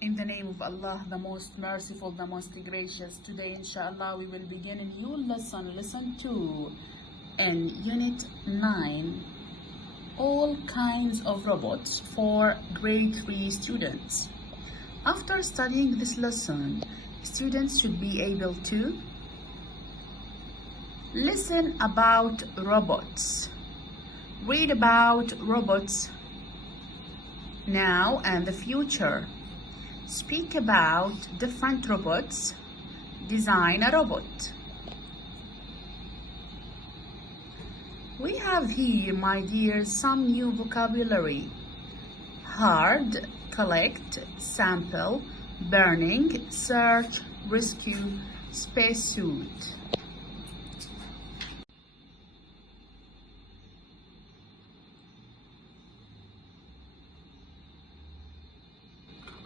In the name of Allah, the most merciful, the most gracious. Today, inshallah, we will begin a new lesson, lesson 2, in Unit 9, all kinds of robots for grade 3 students. After studying this lesson, students should be able to listen about robots, read about robots now and the future, speak about different robots, design a robot. We have here, my dears, some new vocabulary: hard, collect, sample, burning, search, rescue, spacesuit.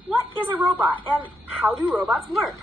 What is a robot and how do robots work?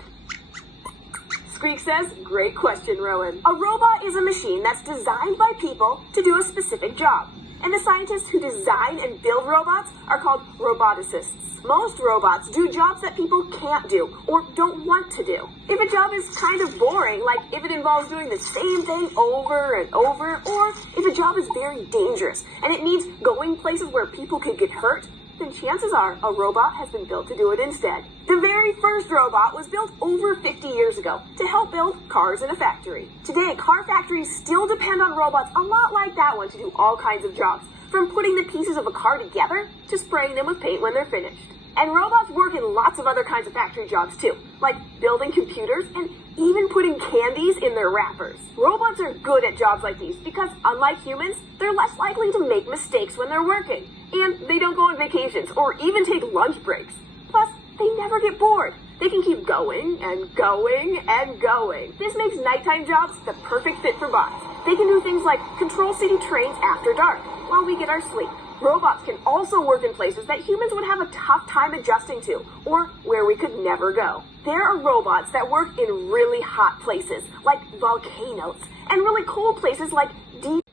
Squeak says, great question, Rowan. A robot is a machine that's designed by people to do a specific job. And the scientists who design and build robots are called roboticists. Most robots do jobs that people can't do or don't want to do. If a job is kind of boring, like if it involves doing the same thing over and over, or if a job is very dangerous and it means going places where people could get hurt, then chances are a robot has been built to do it instead. The very first robot was built over 50 years ago to help build cars in a factory. Today, car factories still depend on robots a lot like that one to do all kinds of jobs, from putting the pieces of a car together to spraying them with paint when they're finished. And robots work in lots of other kinds of factory jobs too, like building computers and even putting candies in their wrappers. Robots are good at jobs like these because, unlike humans, they're less likely to make mistakes when they're working. And they don't go on vacations or even take lunch breaks. Plus, they never get bored. They can keep going and going and going. This makes nighttime jobs the perfect fit for bots. They can do things like control city trains after dark while we get our sleep. Robots can also work in places that humans would have a tough time adjusting to, or where we could never go. There are robots that work in really hot places, like volcanoes, and really cold places like deep.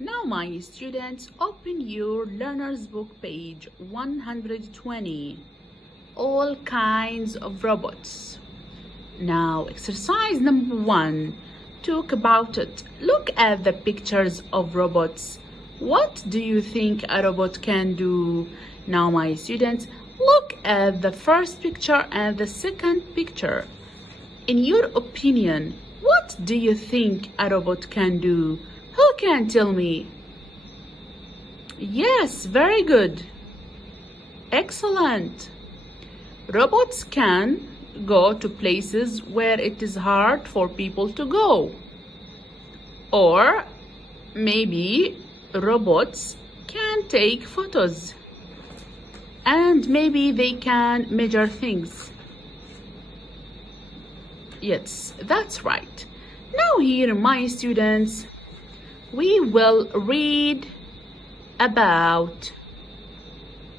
Now, my students, open your learner's book, page 120. All kinds of robots. Now, exercise number 1. Talk about it. Look at the pictures of robots. What do you think a robot can do? Now, my students, look at the first picture and the second picture. In your opinion, what do you think a robot can do? Who can tell me? Yes, very good. Excellent. Robots can go to places where it is hard for people to go. Or maybe robots can take photos. And maybe they can measure things. Yes, that's right. Now here, my students, we will read about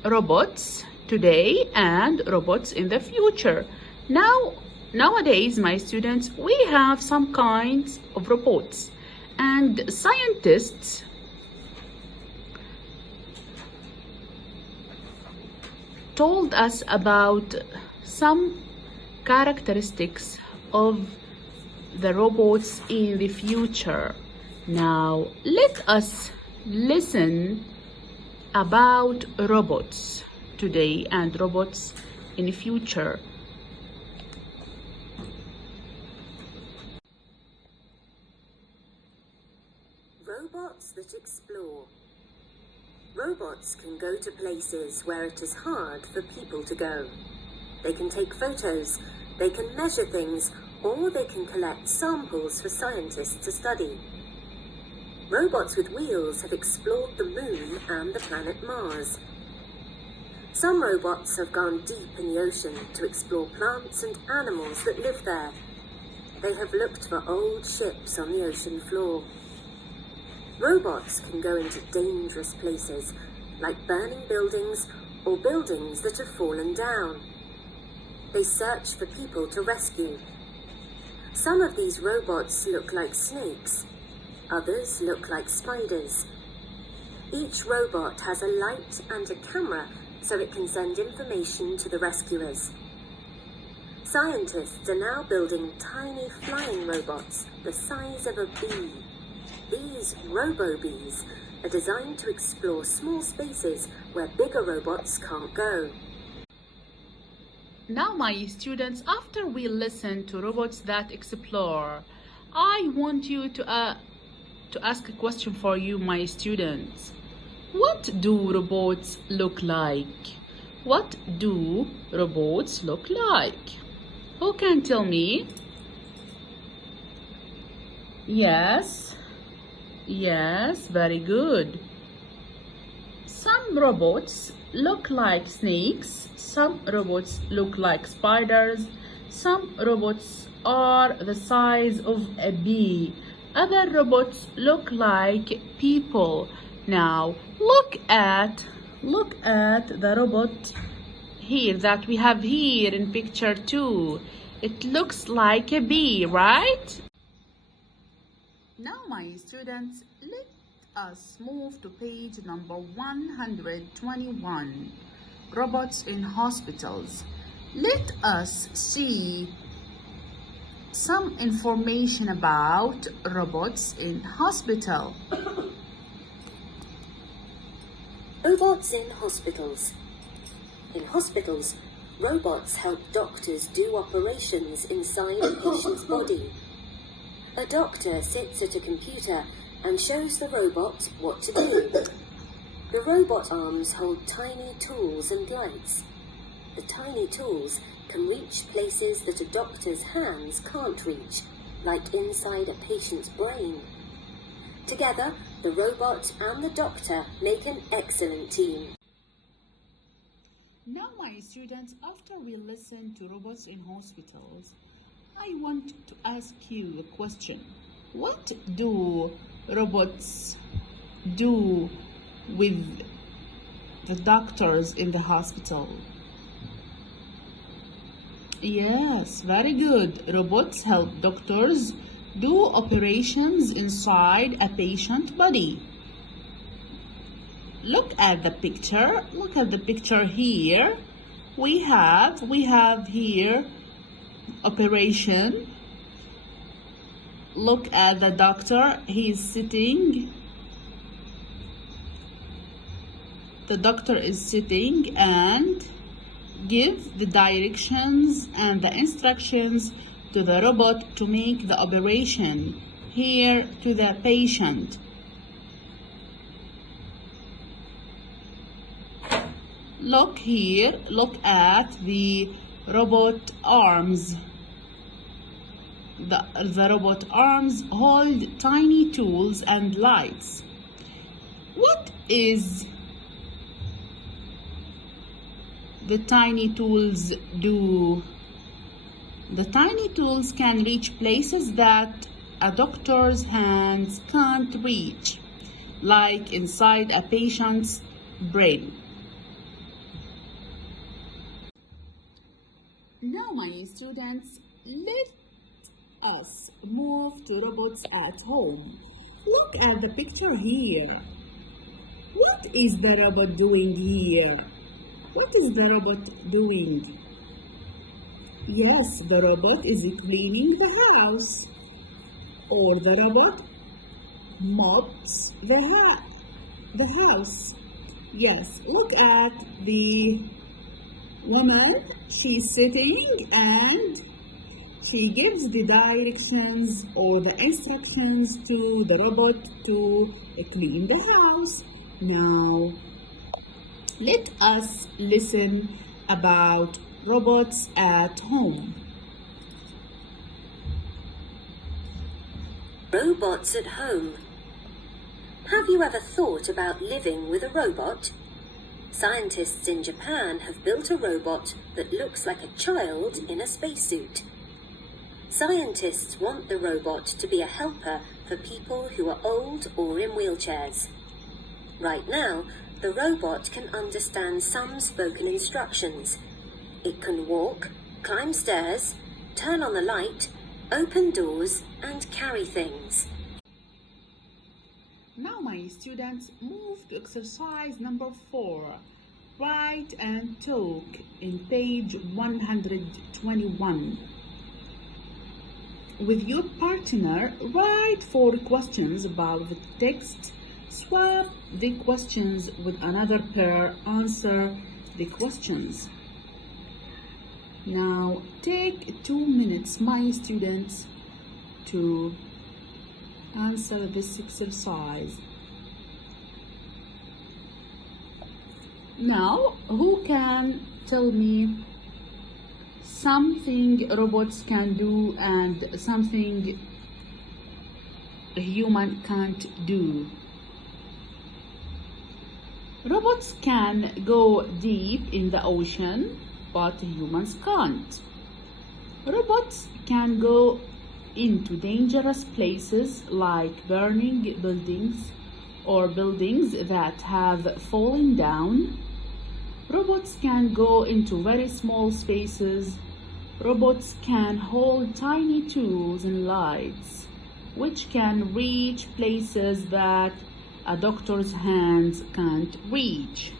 robots today and robots in the future. Nowadays, my students, we have some kinds of robots, and scientists told us about some characteristics of the robots in the future. Now, let us listen about robots today and robots in the future. Robots that explore. Robots can go to places where it is hard for people to go. They can take photos, they can measure things, or they can collect samples for scientists to study. Robots with wheels have explored the moon and the planet Mars. Some robots have gone deep in the ocean to explore plants and animals that live there. They have looked for old ships on the ocean floor. Robots can go into dangerous places, like burning buildings or buildings that have fallen down. They search for people to rescue. Some of these robots look like snakes. Others look like spiders. Each robot has a light and a camera so it can send information to the rescuers. Scientists are now building tiny flying robots the size of a bee. These robo-bees are designed to explore small spaces where bigger robots can't go. Now, my students, after we listen to robots that explore, I want you to ask a question for you, my students. What do robots look like? What do robots look like? Who can tell me? Yes, very good. Some robots look like snakes, some robots look like spiders, some robots are the size of a bee, other robots look like people. Now look at the robot here that we have here in picture 2. It looks like a bee, right? Now, my students, let us move to page number 121, robots in hospitals. Let us see some information about robots in hospital. Robots in hospitals. In hospitals, robots help doctors do operations inside a patient's body. A doctor sits at a computer and shows the robot what to do. The robot arms hold tiny tools and lights. The tiny tools can reach places that a doctor's hands can't reach, like inside a patient's brain. Together, the robot and the doctor make an excellent team. Now, my students, after we listen to robots in hospitals, I want to ask you a question. What do robots do with the doctors in the hospital? Yes, very good. Robots help doctors do operations inside a patient's body. Look at the picture. Look at the picture here. We have here operation. Look at the doctor. He's sitting. The doctor is sitting and give the directions and the instructions to the robot to make the operation here to the patient. Look here, look at the robot arms. The robot arms hold tiny tools and lights. What is the tiny tools do? The tiny tools can reach places that a doctor's hands can't reach, like inside a patient's brain. Now, my students, let us move to robots at home. Look at the picture here. What is the robot doing here? What is the robot doing? Yes, the robot is cleaning the house. Or the robot mops the house. Yes, look at the woman. She's sitting and she gives the directions or the instructions to the robot to clean the house. Now, let us listen about robots at home. Robots at home. Have you ever thought about living with a robot? Scientists in Japan have built a robot that looks like a child in a spacesuit. Scientists want the robot to be a helper for people who are old or in wheelchairs. Right now, the robot can understand some spoken instructions. It can walk, climb stairs, turn on the light, open doors, and carry things. Now, my students, move to exercise number 4. Write and talk in page 121. With your partner, write 4 questions about the text. Swap the questions with another pair. Answer the questions. Now take 2 minutes, my students, to answer this exercise. Now, who can tell me something robots can do and something a human can't do? Robots can go deep in the ocean, but humans can't. Robots can go into dangerous places like burning buildings or buildings that have fallen down. Robots can go into very small spaces. Robots can hold tiny tools and lights, which can reach places that a doctor's hands can't reach.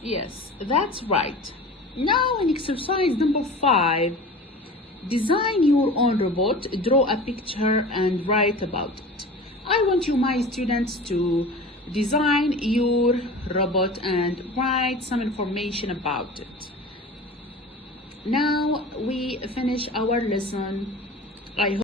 Yes, that's right. Now in exercise number 5, design your own robot, draw a picture and write about it. I want you, my students, to design your robot and write some information about it. Now we finish our lesson. I hope